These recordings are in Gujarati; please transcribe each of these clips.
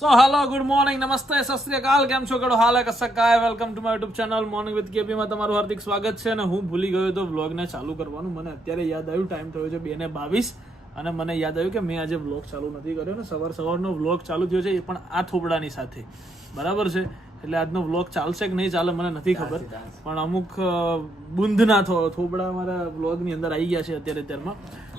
સો હાલો ગુડ મોર્નિંગ નમસ્તે સસ્ત્રીકાલ કેમ છો કડો હાલ કસકાય welcome to my YouTube channel morning with કેપીમાં તમારું હાર્દિક સ્વાગત છે અને હું ભૂલી ગયો તો વ્લોગને ચાલુ કરવાનું. મને અત્યારે યાદ આવ્યું ટાઈમ થયો છે બે ને બાવીસ અને મને યાદ આવ્યું કે મેં આજે વ્લોગ ચાલુ નથી કર્યો ને સવાર સવારનો વ્લોગ ચાલુ થયો છે એ પણ આ થોબડાની સાથે. બરાબર છે? એટલે આજનો વ્લોગ ચાલશે કે નહીં ચાલે મને નથી ખબર. પણ અમુક બુંદના થો થોબડા મારા વ્લોગની અંદર આવી ગયા છે અત્યારે અત્યારમાં.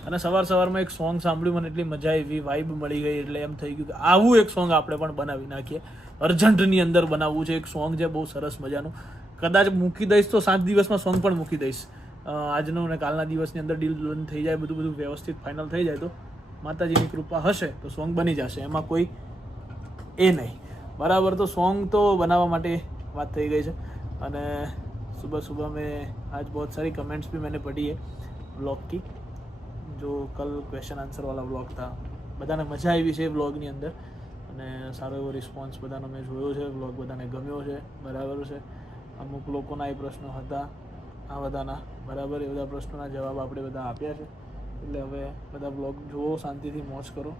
અને સવાર સવારમાં એક સોંગ સાંભળ્યું, મને એટલી મજા આવી વાઇબ મળી ગઈ, એટલે એમ થઈ ગયું કે આવું એક સોંગ આપણે પણ બનાવી નાખીએ. અર્જન્ટની અંદર બનાવવું છે એક સોંગ છે બહુ સરસ મજાનું. કદાચ મૂકી દઈશ તો સાત દિવસમાં સોંગ પણ મૂકી દઈશ. આજનો અને કાલના દિવસની અંદર ડીલ ડન થઈ જાય, બધું બધું વ્યવસ્થિત ફાઇનલ થઈ જાય તો માતાજીની કૃપા હશે તો સોંગ બની જશે, એમાં કોઈ એ નહીં. બરાબર, તો સોંગ તો બનાવવા માટે વાત થઈ ગઈ છે. અને સુબહ સુબહ મેં આજ બહુ સારી કમેન્ટ્સ બી મેં પઢી એ બ્લોગ કી. જો કલ ક્વેશ્ચન આન્સરવાળા બ્લોગ હતા. બધાને મજા આવી છે બ્લોગની અંદર. અને સારો એવો રિસ્પોન્સ બધાનો મેં જોયો છે. બ્લોગ બધાને ગમ્યો છે. બરાબર છે. અમુક લોકોના એ પ્રશ્નો હતા. આ બધાના. બરાબર, એ બધા પ્રશ્નોના જવાબ આપણે બધા આપ્યા છે. એટલે હવે બધા બ્લોગ જુઓ, શાંતિથી મોજ કરો.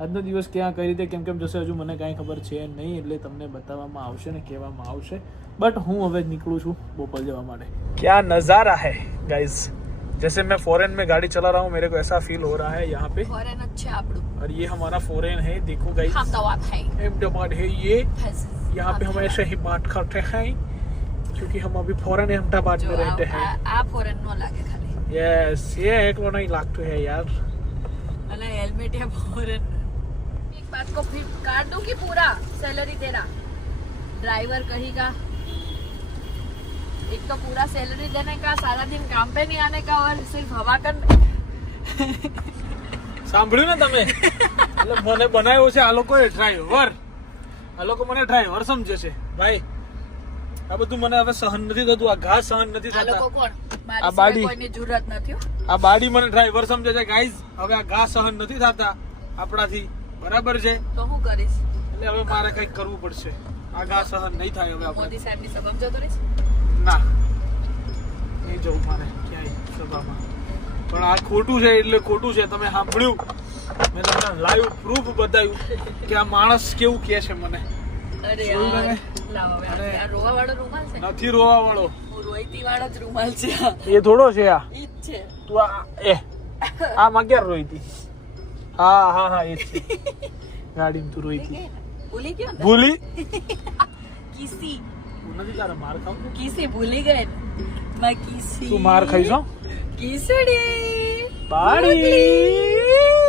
આજનો દિવસ ક્યાં, કઈ રીતે, કેમ કેમ જશે, હજુ મને કાંઈ ખબર છે નહીં. એટલે તમને બતાવવામાં આવશે ને કહેવામાં આવશે. બટ હું હવે નીકળું છું બોપલ જવા માટે. ક્યાં નજારા હે ગાઈઝ जैसे मैं फॉरेन में गाड़ी चला रहा हूँ मेरे को ऐसा फील हो रहा है यहाँ पे। फॉरेन अच्छा और ये हमारा फॉरेन है देखो गई अहमदाबाद है ये। यहाँ पे हम ऐसे ही बात करते हैं क्योंकि हम अभी फॉरेन अहमदाबाद में रहते हैं। आप फॉरेन यस ये एक वो नहीं लागतो है यार। हेलमेट है फॉरेन एक बात को फिर काट दूँगी पूरा सैलरी तेरा? ड्राइवर कहीं का एक तो पूरा सैलरी देने का सारा दिन काम पे नहीं आने का और सिर्फ हवा कर સાંભળ્યું ને તમે એટલે મને બનાવ્યો છે આ લોકોએ ડ્રાઈવર આ લોકો મને ડ્રાઈવર સમજે છે ભાઈ આ બધું મને હવે સહન નથી થતું આ ઘા સહન નથી આ લોકો થતા કોણ આ મારી બાડી. સિવાય કોઈની જરૂરત નથી હો. આ બાડી મને ડ્રાઈવર સમજે છે ગાઈઝ હવે આ ઘા સહન નથી થતા આપણાથી બરાબર છે તો હું કરીશ એટલે હવે મારે કંઈક કરવું પડશે આ ઘા સહન નહીં થાય હવે આપણે મોદી સાહેબ ની સભામાં જતો રહીશ ના. નહીં જવું મારે ક્યાંય સભામાં. પણ આ ખોટું છે એટલે ખોટું છે તમે સાંભળ્યું? મેં તમને લાઈવ પ્રૂફ બતાવ્યું કે આ માણસ કેવું કહે છે મને. આ નથી રોવા વાળો આ. એ થોડો છે આ. તું આ એ. આમાં ક્યારે રોઈતી હા હા હા એ ગાડીમાં તું રોઈતી ભૂલી ગયો ભૂલી? કિસી નથી તારે માર ખાવું કિસી ભૂલી ગઈ. મેં કિસી તું માર ખાઈશ હો. કિસડી. બાડી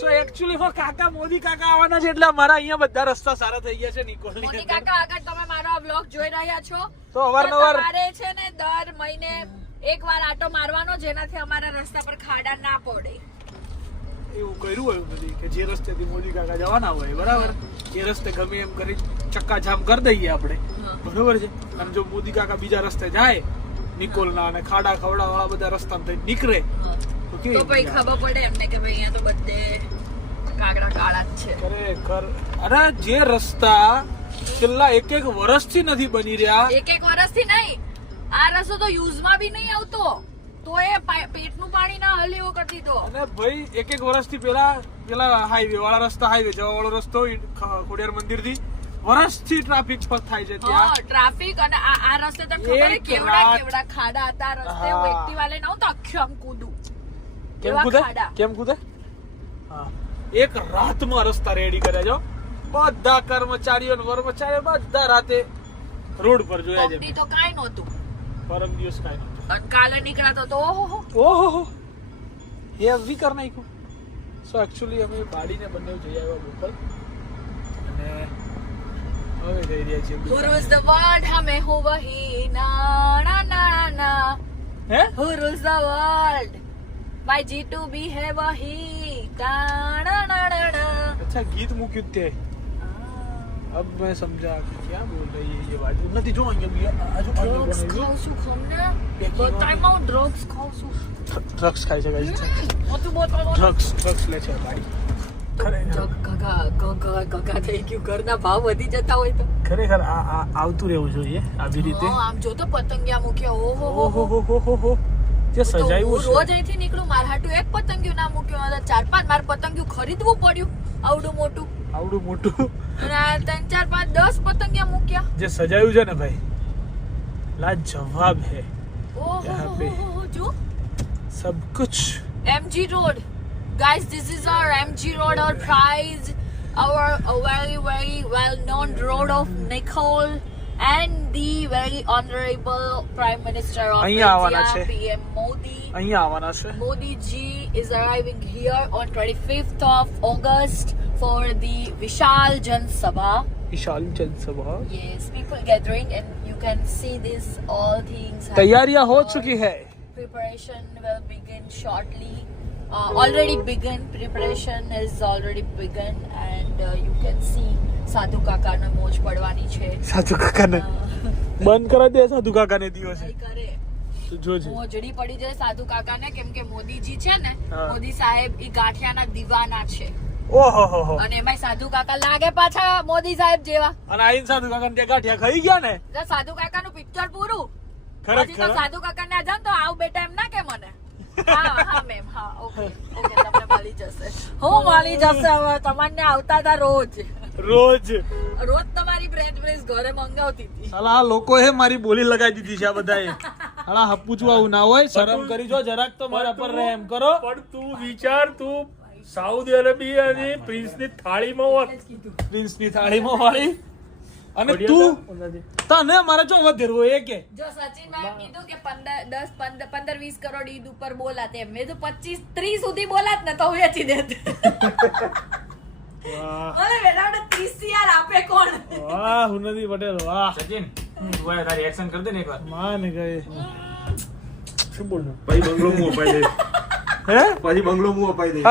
સો એકચ્યુઅલી હો કાકા મોદી કાકા આવવાના છે એટલે અમારા અહીંયા બધા રસ્તા સારા થઈ ગયા છે નિકોલની મોદી કાકા આગળ તમે મારો આ બ્લોગ જોઈ રહ્યા છો. તો અવારનવાર છે ને દર મહિને એક વાર આટો મારવાનો જેનાથી અમારા રસ્તા પર ખાડા ના પડે. એવું કર્યું હોય બધી કે જે રસ્તેથી મોદી કાકા જવાના હોય બરાબર? એ રસ્તે ગમે એમ કરી ચક્કાજામ કરી દઈએ આપણે. બરોબર છે? અને જો મોદી કાકા બીજા રસ્તે જાય નિકોલના અને ખાડા ખવડા વાળા બધા રસ્તા થઈ નીકળે તો આવે? ખબર પડે એમને કે ભાઈ અહીંયા તો બધે કાગડા કાળા જ છે. ખરેખર. અરે જે રસ્તા છેલ્લા એક એક વર્ષથી નથી બની રહ્યા. એક એક વર્ષથી નહીં. આ રસ્તો તો યુઝમાં બી નહીં આવતો. તો એ પેટનું પાણી ના હલે કરી દીધો. અને ભાઈ એક એક વર્ષથી પેલા પેલા હાઈવે વાળા રસ્તા હાઈવે જવા વાળો રસ્તો ખોડિયાર મંદિરથી વર્ષથી ટ્રાફિક પર થાય છે ત્યાં. ટ્રાફિક અને આ આ રસ્તે તો ખબર કેવડા રાત. કેવડા ખાડા હતા રસ્તે હું. હા. એક્ટિવા લઈને આખી આમ કૂદું. કેમ કૂદે? કેમ કૂદે? હા. એક રાતમાં રસ્તા રેડી કર્યા છો બધા કર્મચારીઓ કર્મચારીઓ બધા રાતે રોડ પર જોયા છે. તો કાઈ નહોતું. પરમ દિવસ કઈ નહોતું. અને કાલે નીકળાતો તો ઓહો ઓહો એ અભી કર નાખ્યું સો એકચ્યુઅલી અમે બાડીને બંને જઈ આવ્યા બોપલ અને હવે જઈ રહ્યા છીએ Who rules the world હમે હું વહી ના ના ના ના હે Who rules the world my G2B है वही તા ના ના ના ના अच्छा गीत મૂક્યું જ તે अब मैं समझा कि क्या बोल रही है ये बात નથી જો અહીંયા બી આજુ ડ્રગ્સ ખાઉં છું ખમને Packing બતાઈમાં હું ડ્રગ્સ ખાઉં છું ડ્રગ્સ ખાય છે ગાઈસ મોટું બોટલ ડ્રગ્સ ડ્રગ્સ લે છે ગાડી ખરેખર ગગા ગગા ગગા થઈ ગયું ઘરના ભાવ વધી જતા હોય તો ખરેખર આ આ આવતું રહેવું જોઈએ આવી રીતે હા, આમ જો તો પતંગિયા મૂક્યા ઓહો હો ઓહો હો હો હો હો હો જે તો હું સજાયું છે રોજ અહીંથી નીકળું મારા હાટુ એક પતંગિયું ના મૂક્યું અને ચાર પાંચ મારે પતંગિયું ખરીદવું પડ્યું આવડું મોટું આવડું મોટું ત્રણ ચાર પાંચ દસ પતંગ ક્યાં મૂક્યા જે સજાયું છે ને ભાઈ લાજવાબ હે યહાં પે જો સબ કુછ MG Road. Guys, this is our MG Road, our prize, our very, very well known road of Nicole and the very honorable Prime Minister of India, PM Modi. Modi ji is arriving here on 25th of August. for the Vishal Jan Sabha. Vishal Jan Sabha. Yes, people gathering and you can see this all things. तैयारियां हो चुकी है. Preparation will begin shortly. Uh, already begun. Preparation is already begun and uh, you can see સાધુ કાકાને મોજ પડવાની છે સાધુ કાકાને બંધ કરાવી દે સાધુ કાકાને દિવસે કરે મોજડી પડી જાય સાધુ કાકાને કેમ કે મોદીજી છે ને મોદી સાહેબ એ ગાંઠિયાના દીવાના છે ઓહો હો હો અને એમાંય સાધુ કાકા લાગે પાછા મોદી સાહેબ જેવા. અને આઈન સાધુ કાકાને ત્યાં ગાંઠિયા ખાઈ ગયા ને? જો સાધુ કાકાનું પિક્ચર પૂરું. ખરેખર? સાધુ કાકાને આ જાવ તો આવ બેટા એમ ના કે મને. હા હા મેમ હા ઓકે ઓકે તમને મળી જશે. હું મળી જશે હવે. તમને આવતા હતા રોજ. રોજ? રોજ તમારી ફ્રેન્ચ ફ્રેન્ચ ઘરે મંગાવતી હતી. સાલા આ લોકોએ મારી બોલી લગાવી દીધી છે આ બધાએ. હપુચું આવું ના હોય શરમ કરી જો જરાક તો મારા પર રહેમ કરો. પણ તું વિચાર તું સાઉદી અરેબિયાની પ્રિન્સની થાળીમાં હોત પ્રિન્સની થાળીમાં વાળી? અને તું? તને મારે જો વધેરવો એ કે. જો સચિન મેં કીધું કે પંદર દસ પંદર પંદર વીસ કરોડ ઈદ ઉપર બોલાત એમ. મેં તો પચીસ ત્રીસ સુધી બોલાત ને તો વેચી દેત. અરે આપણે ત્રીસ યાર આપે કોણ? વાહ હુનદી પટેલ વાહ. સચિન તું આ તારી એક્શન કર દે ને એકવાર. માં ને ગઈ શું બોલનું? ભાઈ બંગલો મો દે. હે? પછી બંગલો હું અપાઈ દઈ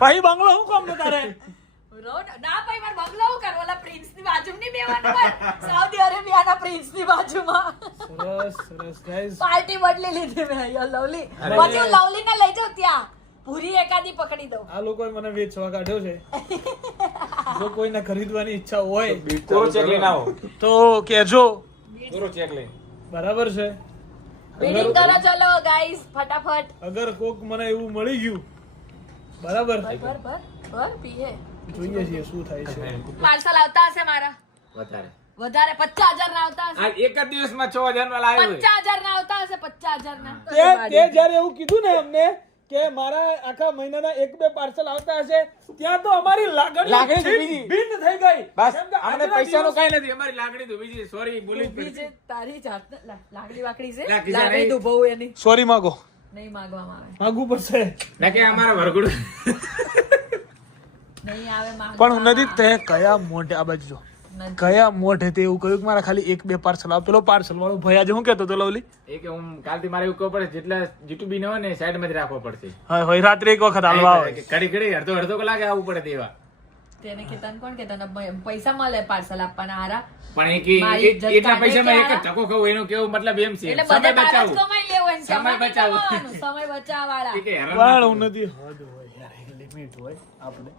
પછી બંગલો હું કોમ તારે? રોડ ના ભાઈ મારે બંગલો હું કરું? ઓલા પ્રિન્સની બાજુ ની બેવાનું હોય? સાઉદી અરેબિયાના પ્રિન્સની બાજુમાં. સરસ સરસ ગાઈઝ પાર્ટી બદલી લીધી મેં અહીંયા લવલી. પછી લવલી ને લઈ જાઉં ત્યાં. પૂરી એકાદી પકડી દઉં. આ લોકોએ મને વેચવા કાઢ્યો છે. જો કોઈને ખરીદવાની ઈચ્છા હોય કોરો ચેક લઈને આવો. તો કેજો. કોરો ચેક લઈને બરાબર છે. બિડિંગ કરો ચલો ગાઈસ ફટાફટ. અગર કોક મને એવું મળી ગયું બરાબર? બર બર ભર પીએ. જોઈએ છીએ શું થાય છે. પાર્સલ આવતા હશે મારા. વધારે. વધારે પચાસ હજાર ના આવતા હશે. એક જ દિવસમાં છ હજાર ના લાવ્યો. પચાસ હજાર ના આવતા હશે પચાસ હજાર ના તે તે એવું કીધું ને અમને કે મારા આખા મહિનાના એક બે પાર્સલ આવતા હશે ત્યાં તો અમારી લાગણી લાગણી ભિન્ન થઈ ગઈ. બસ અમને પૈસાનો કાઈ નથી અમારી લાગણી તો બીજી સોરી બોલી છે તારી જાત લાગણી વાકડી છે. લાગણી. તો બહુ એની. સોરી માગો. નહીં માગવામાં આવે. માગવું પડશે. ના કે અમારા વરઘોડું નહીં આવે માંગ પણ નથી તે કયા મોઢે આ બાજુ જો. નથી. કયા મોઢે તે એવું કહ્યું કે મારા ખાલી એક બે પાર્સલ આવ? પેલો પાર્સલ વાળો ભાઈ આજે હું કહેતો તો લવલી? એ કે હું કાલથી મારે એવું કહવું પડે જેટલા જીટુબી ન હોય ને સાઈડમાં જ રાખવો પડશે. હા હોય રાત્રે એક વખત હાલવા આવે. ઘડી ઘડી અડધો અડધો કલાકે આવવું પડે તેવા. તેને કેતન કોણ કેતન પૈસા મળે પાર્સલ આપવાના હારા. પણ એ કે મારી એ- ઇજ્જત એટલા પૈસામાં એક? જ ધક્કો ખાવું એનો કેવો મતલબ એમ છે. સમય બચાવવું કમાઈ લેવો સમય સમય સમય બચાવવાળા કે હેરાન નથી. હદ હોય યાર એક લિમિટ હોય આપણે.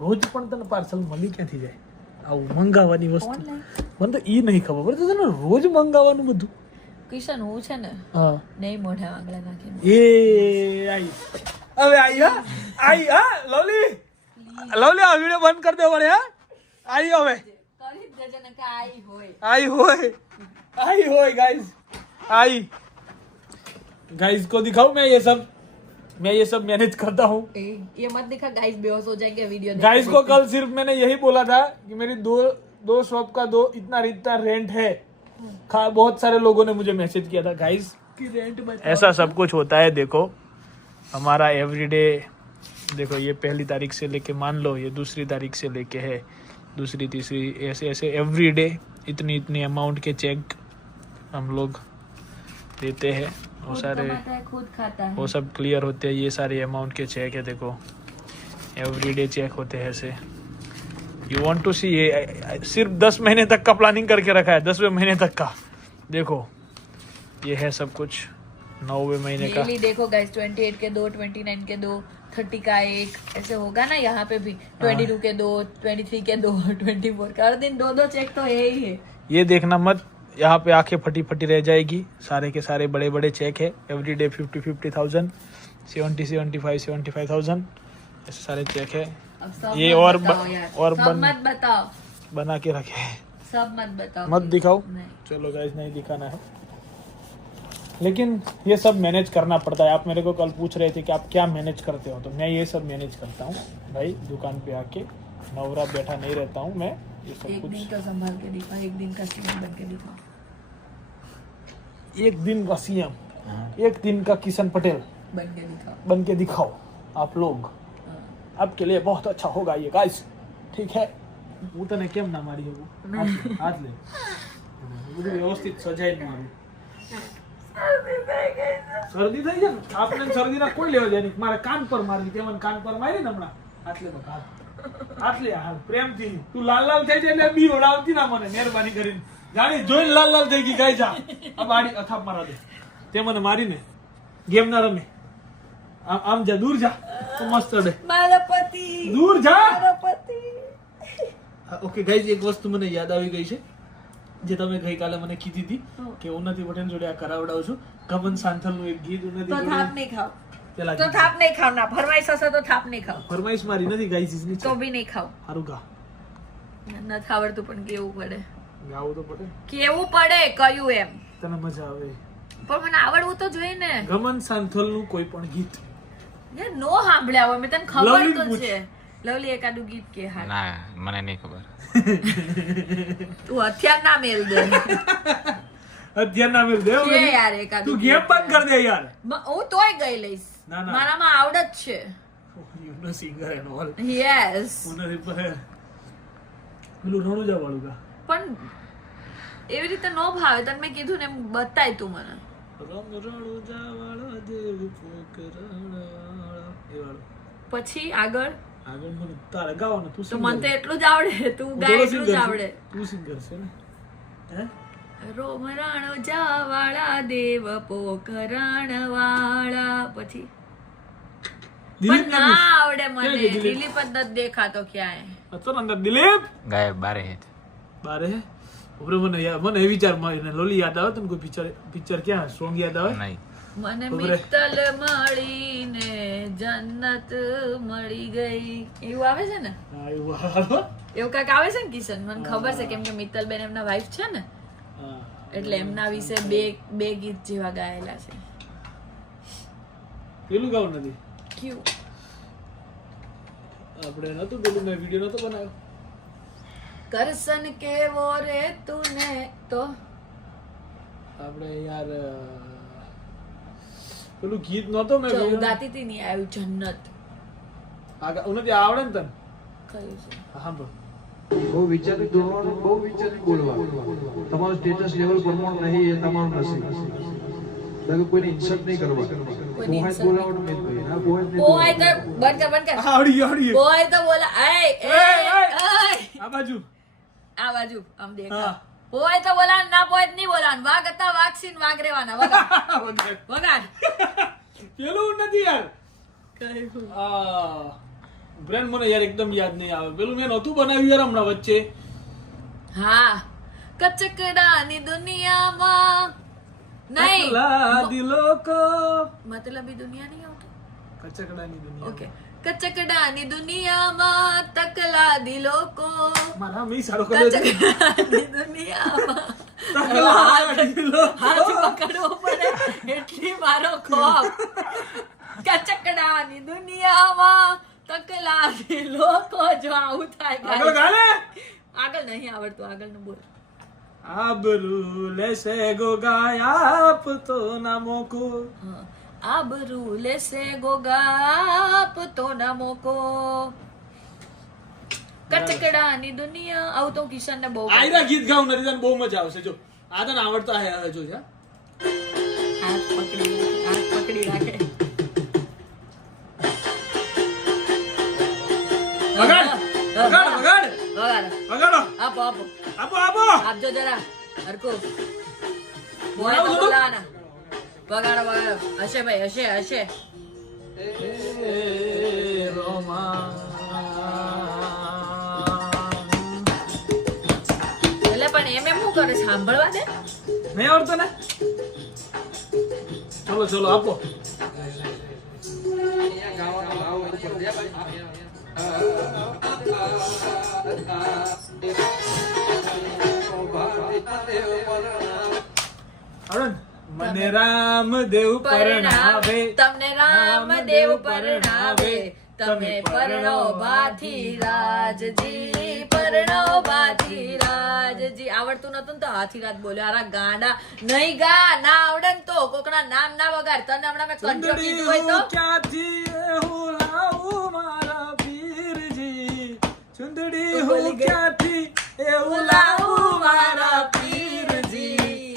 રોજ પણ તને પાર્સલ મળી ક્યાંથી જાય? આવું મંગાવવાની વસ્તુ Online. મને તો ઈ નહીં ખબર પડે તને રોજ મંગાવવાનું બધું કિશન હું છે ને હા નહીં મોઢે આંગળા નાખીને એ આઈ હવે આઈ હા આઈ હા લવલી લવલી આ વિડિયો બંધ કરી દે વળે હા આઈ હવે કરી જ દેજે ને કે આઈ હોય आई होए आई होए गाइस आई गाइस को दिखाऊं मैं ये सब मैं ये सब मैनेज करता हूँ। ये मत दिखा गाइस बेहोश हो जाएँगे वीडियो गाइस को कल सिर्फ़ मैंने यही बोला था कि मेरी दो दो शॉप का दो इतना इतना रेंट है। खा बहुत सारे लोगों ने मुझे मैसेज किया था गाइस ऐसा सब कुछ होता है देखो। हमारा एवरीडे देखो ये पहली तारीख से लेके मान लो ये दूसरी तारीख से लेके है। दूसरी तीसरी ऐसे ऐसे एवरीडे इतनी इतनी अमाउंट के चेक हम लोग देते हैं। वो सारे खुद खाता है। वो सब क्लियर होते हैं ये सारे अमाउंट के चेक है देखो। एवरी डे चेक होते हैं ऐसे। यू वांट टू सी ये सिर्फ़ दस महीने तक का प्लानिंग करके रखा है दसवें महीने तक का। देखो ये है सब कुछ नौवे महीने का। देखो गाइस 28 के दो 29 के दो 30 का एक ऐसे होगा ना यहाँ पे भी। 22 के दो 23 के दो 24 का। हर दिन दो दो चेक तो है ही है। ये देखना मत यहाँ पे आँखें फटी फटी रह जाएगी। सारे के सारे बड़े बड़े चेक है। Every day fifty fifty thousand seventy seventy five seventy five thousand ऐसे सारे चेक है। ये और ब- और सब बन- मत बताओ। बना के रखे हैं। सब मत बताओ मत दिखाओ। चलो गाइस नहीं दिखाना है। लेकिन ये सब मैनेज करना पड़ता है। आप मेरे को कल पूछ रहे थे कि आप क्या मैनेज करते हो? तो मैं ये सब मैनेज करता हूँ। भाई दुकान पे आके नवरा बैठा नहीं रहता हूँ मैं। एक कुछ दिन का संभाल के दिखाओ एक दिन का सीएम बन के दिखाओ एक दिन का सीएम एक दिन का किशन पटेल बन के दिखाओ बन के दिखाओ आप लोग हाँ। आपके लिए बहुत अच्छा होगा ये गाइस ठीक है હું તને કેમ ના મારી શકું હાથ લે, હાથ લે બધું વ્યવસ્થિત સજાઈને મારું શરદી થઈ છે ને આપણે શરદીના કોઈ લેવા જાય નહીં મારે કાન પર મારવી તે મને કાન પર મારી ને હમણાં હાથ તો હાલ હાથ હાલ પ્રેમથી. તું લાલ લાલ થઈ જાય એટલે બી ઓડાવતી ના મને મહેરબાની કરીને. જાણી જોઈને લાલ લાલ થઈ ગઈ ગાય જા. આ બાડી અથાપ મારા દે. તે મને મારીને ગેમ ના રમે. આમ જા દૂર જા. તો મસ્ત અડે. મારા પતિ. દૂર જા. મારા પતિ. ઓકે ગાઈઝ એક વસ્તુ મને યાદ આવી ગઈ છે જે તમે ગઈકાલે મને કીધી હતી કે ઉન્નતિ પટેલ જોડે આ કરાવડાવું છું. ગમન સાંથલનું એક ગીત ઉન્નતિ નહીં પેલા તો થાપ નહીં ખાવ ના ફરમાઈશ હશે તો થાપ નહીં ખાવ. ફરમાઈશ મારી નથી ગાઈસની તો બી નહીં ખાવ. હારું ગા. નથી થાવડતું પણ કેવું પડે. ગાવું તો પડે. કેવું પડે કયું એમ. તને મજા આવે. પણ મને આવડવું તો જોઈએ ને. ગમન સાંથલનું કોઈ પણ ગીત. ને નો સાંભળ્યા હોય મે તને ખબર તો છે. લવલી એકાદું ગીત કે હા ના મને નહીં ખબર. તું હથિયાર ના મેલ દે. અત્યાર ના મેળ દે યાર એકાદું તું ગેમ બંધ કર દે યાર. હું તોય ગઈ લઈશ. ના, ના. મારામાં આવડત છે. You know singer and all yes Unnati પેલું રણુજા વાળું ગા. પણ એવી રીતે નો ભાવે. તને મેં કીધું ને એમ બતાય તું મને. રણુજા વાળા દેવ પછી આગળ? આગળ મને તારે ગાવાનું તું તો મને તો એટલું જ આવડે. તું ગાય એટલું જ આવડે. તું સિંગર છે ને? હે? રોમ રાણો જાવાળા દેવ પોકરણ વાળા પછી? દિલીપ ના આવડે મને. દિલીપ? જ નથી દેખાતો ક્યાંય. હતો અંદર. દિલીપ? ગાયબ બારે હે. બારે હે? ઉભરે મને યાદ મને એ વિચારમાં લોલી યાદ આવે તને કોઈ પિક્ચર પિક્ચર ક્યાં? સોંગ યાદ આવે? નહીં. મને મિત્તલ મળીને જન્નત મળી ગઈ. એવું આવે છે ને? એવું કાંઈક આવે છે ને કિશન? મને ખબર છે કેમ કે મિત્તલ બેન એમના વાઈફ છે ને. એટલે એમના વિશે બે બે ગીત જેવા ગાયેલા છે. પેલું ગાવું નથી? ક્યુ આપણે નતું પેલું મેં વીડિયો નતો બનાવ્યો. કરસન કેવો રે તુને તો? આપણે યાર પેલું ગીત નતો મેં ગાતી હતી ની? આવ્યું જન્નત. આ ગા- નથી આવડે ને તને? કયું છે? હા સાંભળ. બહુ વિચારિત દોડવાનું બહુ વિચારિત બોલવાનું તમારું સ્ટેટસ લેવલ પ્રમાણ નહીં એ તમારું નસીબ. બાકી કોઈને ઇન્સલ્ટ નહીં કરવા. પોહાય નહીં ભાઈ હા પોહાય નહીં બોય તો બંધ કર બંધ કર. આવડી આવડી ગયું. તો બોલા એ એ એય, એય. એય. આ બાજુ. આ બાજુ આમ દેખા. હા. તો બોલાન ના બોય નહીં બોલાન વાઘ હતા વાઘ સીન વાઘ રેવાના પેલું નથી યાર. આ બ્રેન્ડ મને યાર એકદમ યાદ નહીં આવે. પેલું મેં નહોતું બનાવ્યું યાર હમણાં વચ્ચે. હા. કચકડાની દુનિયામાં નહીં. દિલો કો મતલબી દુનિયા નહીં આવતું? કચકડાની દુનિયા ઓકે. કચકડાની દુનિયામાં તકલા દિલો કો મારા મી સારો કરે કચકડાની દુનિયામાં તકલા દિલો હાથ પકડવો પડે એટલી મારો ખોફ કચકડાની દુનિયામાં તકલા દિલો કો જો આવું થાય આગળ નહીં આવડતું આગળનું બોલ. આબરૂ લેશે ગોગા આપ તો ના મોકો. આબરૂ લેશે ગોગાપ તો ના મોકો. કચકડાની દુનિયા આવું તો કિશન ને બહુ આયરા ગીત ગાઉં નથી તને બહુ મજા આવશે. જો આ તને આવડતા હે હજુ હાથ પકડી હાથ પકડી રાખે. આપો આપો. આપો આપો. આપજો જરા. હરકો તો વગાડો હશે ભાઈ હશે હશે. એટલે પણ એમ એમ શું કરે? સાંભળવા દે. નહીં આવડતો ને? ચલો ચલો આપો. આવડે ને? મને રામદેવ પરણાવે તમને રામદેવ પરણાવે તમે પરણો બાથી રાજજી પરણો બાથી રાજજી. આવડતું નતું ને તો હાથી રાત બોલ્યો. આરા ગાંડા નહીં ગા ના આવડે ને તો કોકના નામ ના વગાડ. તને હમણાં મેં કંટ્રો કીધું હોય તો? ક્યાંથી હું લાવું મારા તું હું. ક્યાંથી એવું લાવું મારા પીરજી.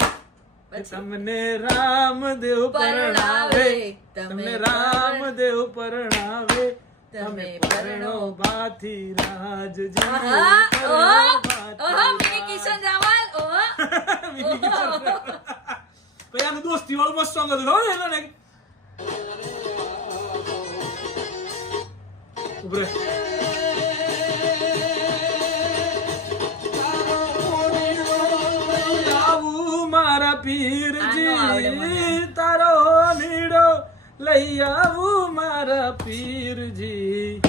તમને રામદેવ પરણાવે. તમને રામદેવ પરણાવે. તમે પરણો. બાથી રાજ ઓહો, મિની કિશન રાવલ, ઓહો. પછી આનું દોસ્તી વાળું મસ્ત સોંગ હતું. ખબર એનો ઉભરે લઈ આવું મારા પીરજી.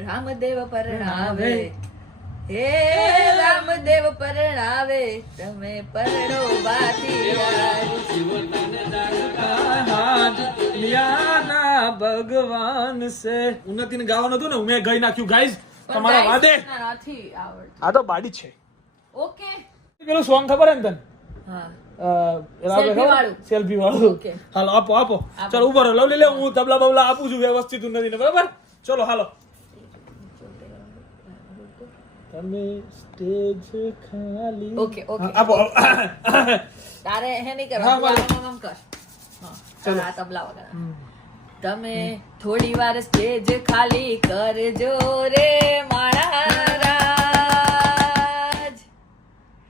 રામદેવ પરણાવે. હે રામદેવ પરણાવે. તમે પરણો બાથી યાના ભગવાન સે ઉન્નતિને ગાવાનું હતું ને મેં ગઈ નાખ્યું. ગાઈઝ તમારા વાદે. નથી આવડતું. આ તો બાડી છે. ઓકે. પેલું સોંગ ખબર હે ને તને? હા. સેલ્ફી વાળું. હાલો આપો આપો. ચલો ઊભો રહો. લવલી લે હું તબલા બબલા આપું છું વ્યવસ્થિત નથી બરાબર? ચલો હાલો. તમે સ્ટેજ ખાલી ઓકે ઓકે. આપો તારે હે નહીં હા, કરવા વાળું. આમ આમ કર. હા, ચાલ આ તબલા વગર. તમે થોડી વાર સ્ટેજ ખાલી કરજો રે મારા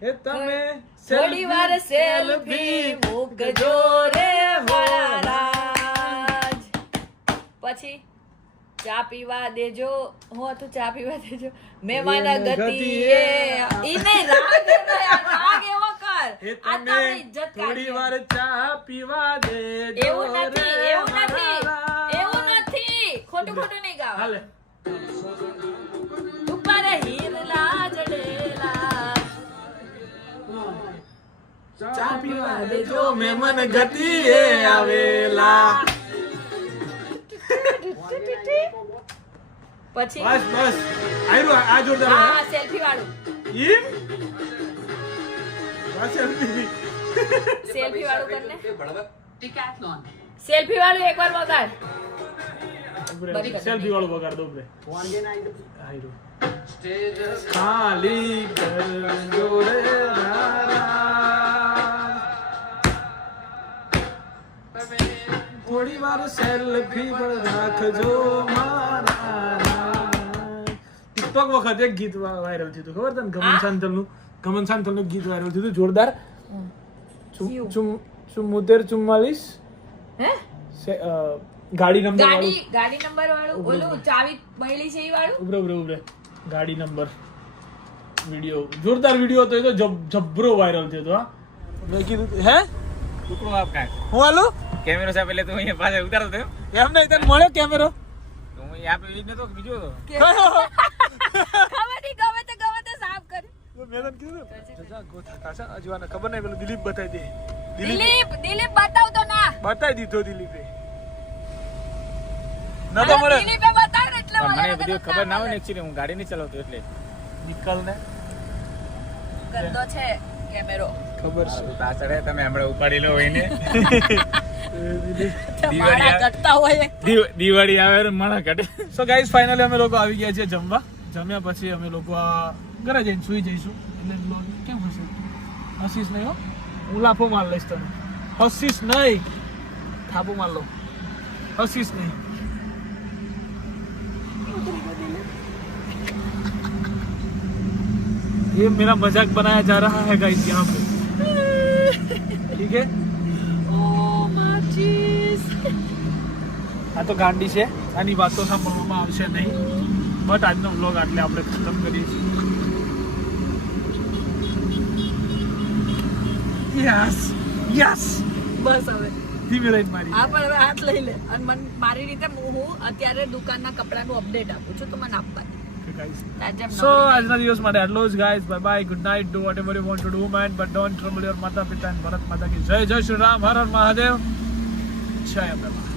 હે તમે થોડી વાર સેલ્ફી મૂકજો રે મારા પછી ચા પીવા દેજો. હું હતું ચા પીવા દેજો. મહેમાન ગતિ એ ઈ રાગ રાગ એવો કર. આ તો ઇજ્જત થોડી વાર ચા પીવા દેજો એવું નથી એવું નથી. એવું નથી. ખોટું ખોટું નહીં ગાવ. હાલે. ચા પીવા દેજો મહેમાન ગતિએ આવેલા. પછી? બસ બસ. આયરો આ- જોરદાર હા સેલ્ફી વાળું. ઈમ? આ સેલ્ફી સેલ્ફી વાળું કરને સેલ્ફી વાળું એકવાર વગાડ. સેલ્ફી વાળું વગાડ દો બ્રે આયરો. સ્ટેજ ખાલી કરજો રે નારા. થોડી વાર સેલ્ફી પણ રાખજો મારા. ટિકટોક વખત એક ગીત વાયરલ થયું હતું. ખબર તને ગમન સાંતલનું ગમન સાંતલનું ગીત વાયરલ થયું હતું. જોરદાર. ચુમ- ચુમ- ચુમ્મોતેર ચુમ્માલીસ? હે? ગાડી નંબર વાળું? ગાડી ગાડી નંબર વાળું ઓલું ચાવી મળી છે એ વાળું? ઉભરે ઉભરે ઉભરે. ગાડી નંબર વિડિયો. જોરદાર વિડિયો હતો. એ તો જબ- જબરો વાયરલ થયો હતો હા. મેં કીધું હે? ટુકડો આપ કાય હું હાલું? કેમેરો સાહેબ એટલે તું અહીંયા પાછા ઉતારો તો એમ? નહીં તને મળ્યો કેમેરો તો હું અહીંયા આપે એ નતો બીજો હતો? ખબર નહીં ગમે તે ગમે તે સાફ કર. મેં તને કીધું જજા ગોથા કાચા અજવાના ખબર નહીં પેલું દિલીપ બતાવી દે. દિલીપ દિલીપ બતાવ તો ના. બતાવી દીધો દિલીપે. ન તો મળે. દિલીપે બતાવ એટલે મને મને બધી ખબર ના હોય ને એક્ચ્યુઅલી હું ગાડી નહીં ચલાવતો એટલે. નિકલ ને ગંદો છે કેમેરો ખબર છે. પાછળ તમે હમણાં ઉપાડી લો એને. મારા કરતા હોય દિવ- દિવાળી આવે ને માણા કાઢે સો ગાઈઝ ફાઇનલી અમે લોકો આવી ગયા છીએ જમવા જમ્યા પછી અમે લોકો આ ઘરે જઈને સુઈ જઈશું એટલે vlog કેમ હશે હસીશ નહીં હો હું લાફો માર લઈશ તને હસીશ નહીં થાપો માર લો હસીશ નહીં ये मेरा मजाक बनाया जा रहा है गाइस यहाँ पे ठीक है ઓ માચીસ આ તો ગાંડી છે. આની વાતો સાંભળવામાં આવશે નહીં. બટ આજનો વ્લોગ આટલે આપણે ખતમ કરીએ છીએ. યસ યસ બસ હવે. ધીમે રહીને મારી. હા પણ હવે હાથ લઈ લે. અને મને મારી રીતે હું હું અત્યારે દુકાનના કપડાનું અપડેટ આપું છું તો મને આપવા સો આજના દિવસ માટે આટલો જ guys bye bye good night do whatever you want to do man but don't trouble your માતા પિતા એન્ડ ભરત માતા કી. જય જય શ્રી રામ. હર હર મહાદેવ. જય અંબે મા